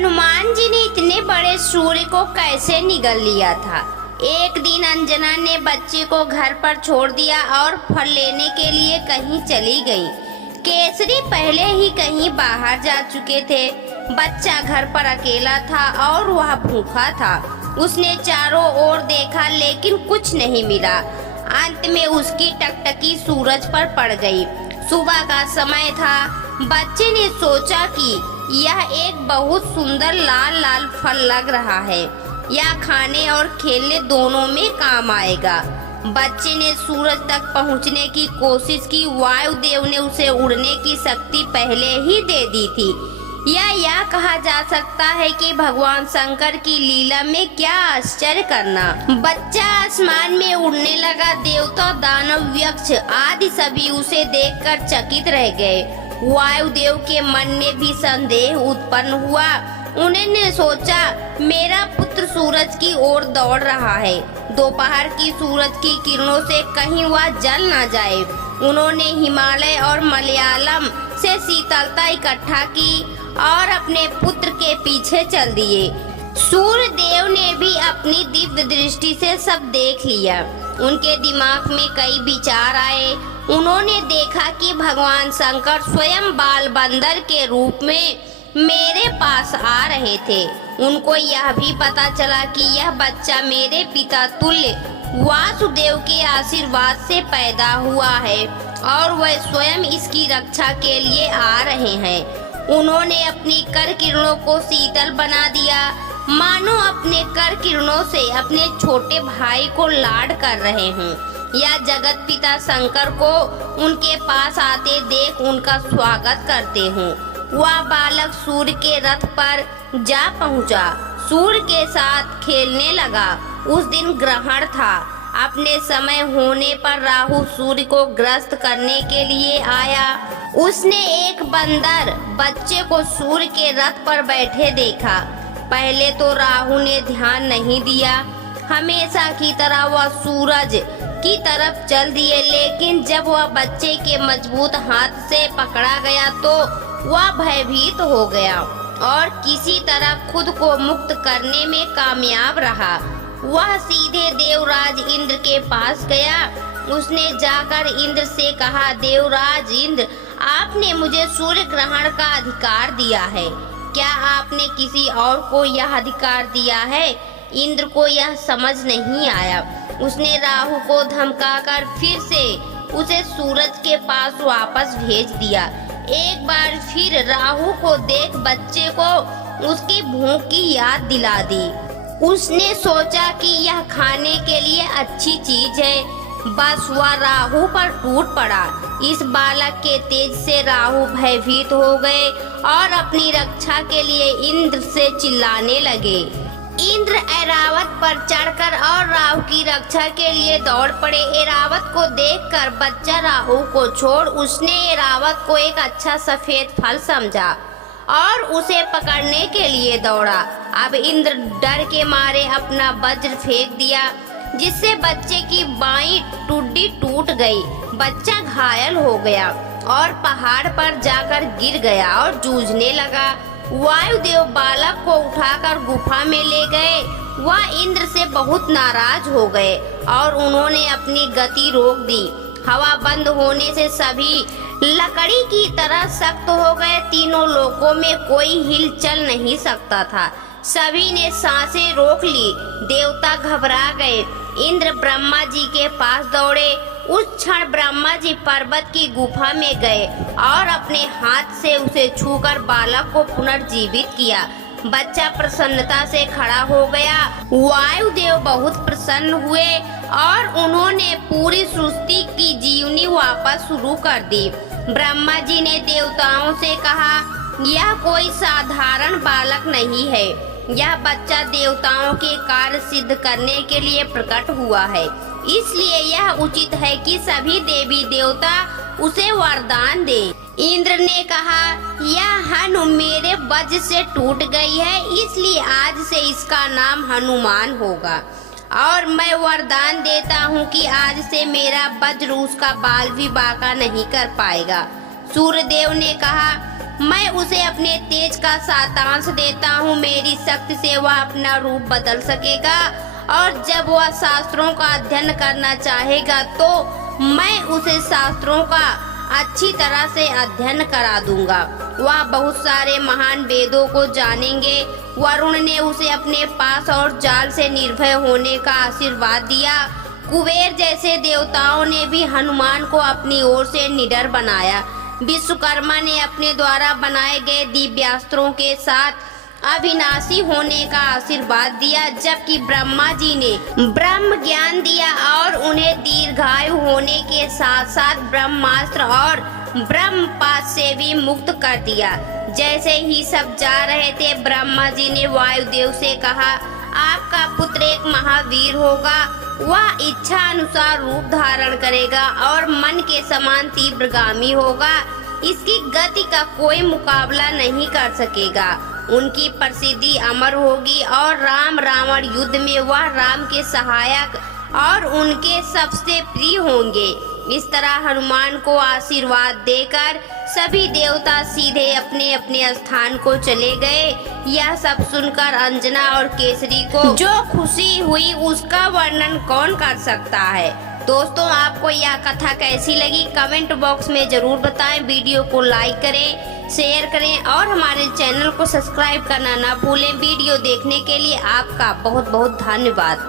हनुमान जी ने इतने बड़े सूर्य को कैसे निगल लिया था। एक दिन अंजना ने बच्चे को घर पर छोड़ दिया और फल लेने के लिए कहीं चली गई। केसरी पहले ही कहीं बाहर जा चुके थे। बच्चा घर पर अकेला था और वह भूखा था। उसने चारों ओर देखा लेकिन कुछ नहीं मिला। अंत में उसकी टकटकी सूरज पर पड़ गई। सुबह का समय था। बच्चे ने सोचा कि यह एक बहुत सुंदर लाल लाल फल लग रहा है। यह खाने और खेलने दोनों में काम आएगा। बच्चे ने सूरज तक पहुंचने की कोशिश की। वायुदेव ने उसे उड़ने की शक्ति पहले ही दे दी थी। यह कहा जा सकता है कि भगवान शंकर की लीला में क्या आश्चर्य करना। बच्चा आसमान में उड़ने लगा। देवता, दानव, यक्ष आदि सभी उसे देखकर चकित रह गए। वायुदेव के मन में भी संदेह उत्पन्न हुआ। उन्होंने सोचा, मेरा पुत्र सूरज की ओर दौड़ रहा है। दोपहर की सूरज की किरणों से कहीं वह जल न जाए। उन्होंने हिमालय और मलयालम से शीतलता इकट्ठा की और अपने पुत्र के पीछे चल दिए। सूर्य देव ने भी अपनी दिव्य दृष्टि से सब देख लिया। उनके दिमाग में कई विचार आए। उन्होंने देखा कि भगवान शंकर स्वयं बाल बंदर के रूप में मेरे पास आ रहे थे। उनको यह भी पता चला कि यह बच्चा मेरे पिता तुल्य वासुदेव के आशीर्वाद से पैदा हुआ है और वह स्वयं इसकी रक्षा के लिए आ रहे हैं। उन्होंने अपनी कर किरणों को शीतल बना दिया, मानो अपने कर किरणों से अपने छोटे भाई को लाड कर रहे हों। या जगत पिता शंकर को उनके पास आते देख उनका स्वागत करते हों। वह बालक सूर्य के रथ पर जा पहुंचा, सूर्य के साथ खेलने लगा। उस दिन ग्रहण था। अपने समय होने पर राहु सूर्य को ग्रस्त करने के लिए आया। उसने एक बंदर बच्चे को सूर्य के रथ पर बैठे देखा। पहले तो राहु ने ध्यान नहीं दिया। हमेशा की तरह वह सूरज की तरफ चल दिए, लेकिन जब वह बच्चे के मजबूत हाथ से पकड़ा गया तो वह भयभीत हो गया और किसी तरह खुद को मुक्त करने में कामयाब रहा। वह सीधे देवराज इंद्र के पास गया। उसने जाकर इंद्र से कहा, देवराज इंद्र, आपने मुझे सूर्य ग्रहण का अधिकार दिया है। क्या आपने किसी और को यह अधिकार दिया है? इंद्र को यह समझ नहीं आया। उसने राहु को धमकाकर फिर से उसे सूरज के पास वापस भेज दिया। एक बार फिर राहु को देख बच्चे को उसकी भूख की याद दिला दी। उसने सोचा कि यह खाने के लिए अच्छी चीज है। बस वह राहु पर टूट पड़ा। इस बालक के तेज से राहु भयभीत हो गए और अपनी रक्षा के लिए इंद्र से चिल्लाने लगे। इंद्र ऐरावत पर चढ़कर और राहु की रक्षा के लिए दौड़ पड़े। ऐरावत को देखकर बच्चा राहु को छोड़ उसने ऐरावत को एक अच्छा सफेद फल समझा और उसे पकड़ने के लिए दौड़ा। अब इंद्र डर के मारे अपना वज्र फेंक दिया, जिससे बच्चे की बाईं टुड्डी टूट गई। बच्चा घायल हो गया और पहाड़ पर जाकर गिर गया और जूझने लगा। वायुदेव बालक को उठाकर गुफा में ले गए। वह इंद्र से बहुत नाराज हो गए और उन्होंने अपनी गति रोक दी। हवा बंद होने से सभी लकड़ी की तरह सख्त हो गए। तीनों लोकों में कोई हिलचल नहीं सकता था। सभी ने सांसें रोक ली। देवता घबरा गए। इंद्र ब्रह्मा जी के पास दौड़े। उस क्षण ब्रह्मा जी पर्वत की गुफा में गए और अपने हाथ से उसे छूकर बालक को पुनर्जीवित किया। बच्चा प्रसन्नता से खड़ा हो गया। वायुदेव बहुत प्रसन्न हुए और उन्होंने पूरी सृष्टि की जीवनी वापस शुरू कर दी। ब्रह्मा जी ने देवताओं से कहा, यह कोई साधारण बालक नहीं है। यह बच्चा देवताओं के कार्य सिद्ध करने के लिए प्रकट हुआ है। इसलिए यह उचित है कि सभी देवी देवता उसे वरदान दें। इंद्र ने कहा, यह हनु मेरे वज्र से टूट गई है, इसलिए आज से इसका नाम हनुमान होगा। और मैं वरदान देता हूँ कि आज से मेरा वज्र उसका बाल भी बांका नहीं कर पाएगा। सूर्यदेव ने कहा, मैं उसे अपने तेज का 7 देता हूँ। मेरी शक्ति से वह अपना रूप बदल सकेगा और जब वह शास्त्रों का अध्ययन करना चाहेगा तो मैं उसे शास्त्रों का अच्छी तरह से अध्ययन करा दूंगा। वह बहुत सारे महान वेदों को जानेंगे। वरुण ने उसे अपने पास और जाल से निर्भय होने का आशीर्वाद दिया। कुबेर जैसे देवताओं ने भी हनुमान को अपनी ओर से निडर बनाया। विश्वकर्मा ने अपने द्वारा बनाए गए दिव्यास्त्रों के साथ अविनाशी होने का आशीर्वाद दिया, जबकि ब्रह्मा जी ने ब्रह्म ज्ञान दिया और उन्हें दीर्घायु होने के साथ साथ ब्रह्मास्त्र और ब्रह्मपाश से भी मुक्त कर दिया। जैसे ही सब जा रहे थे, ब्रह्मा जी ने वायुदेव से कहा, आपका पुत्र एक महावीर होगा। वह इच्छा अनुसार रूप धारण करेगा और मन के समान तीव्रगामी होगा। इसकी गति का कोई मुकाबला नहीं कर सकेगा। उनकी प्रसिद्धि अमर होगी और राम रावण युद्ध में वह राम के सहायक और उनके सबसे प्रिय होंगे। इस तरह हनुमान को आशीर्वाद देकर सभी देवता सीधे अपने अपने स्थान को चले गए। यह सब सुनकर अंजना और केसरी को जो खुशी हुई उसका वर्णन कौन कर सकता है। दोस्तों, आपको यह कथा कैसी लगी कमेंट बॉक्स में जरूर बताएं। वीडियो को लाइक करें, शेयर करें और हमारे चैनल को सब्सक्राइब करना ना भूलें। वीडियो देखने के लिए आपका बहुत बहुत धन्यवाद।